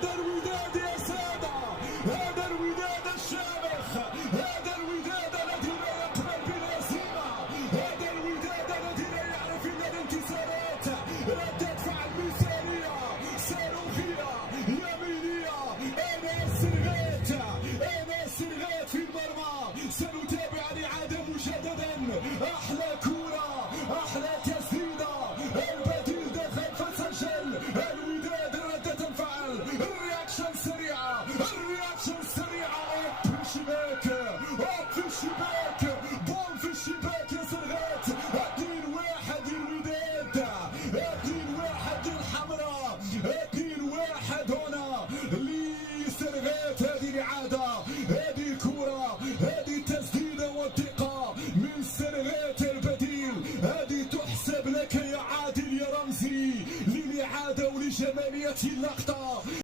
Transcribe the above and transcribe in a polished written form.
هذا الوداد يا سادة، هذا الوداد الشامخ، هذا الوداد الذي لا يقبل بالهزيمة، هذا الوداد الذي لا يعرف إلا الانتصارات، ردة فعل مثالية صاروخية يمينية. أنس الغيث، أنس الغيث في المرمى. سنتابع الإعادة مجددا. أحلى كرة، أحلى تسديدة، البديل دخل فسجل. الوداد ردة الفعل، الرياكشن سريعة، الرياكشن سريعة. أوب في الشباك، أوب في الشباك، بوم في الشباك يا سرغيت. 2-1 الوداد، 2-1 الحمراء، 2-1 هنا لسرغيت. هذه الإعادة، هذه الكرة، هذه التسديدة والثقة من سرغيت البديل. هذه تحسب لك يا عادل يا رمزي للإعادة ولجمالية اللقطة.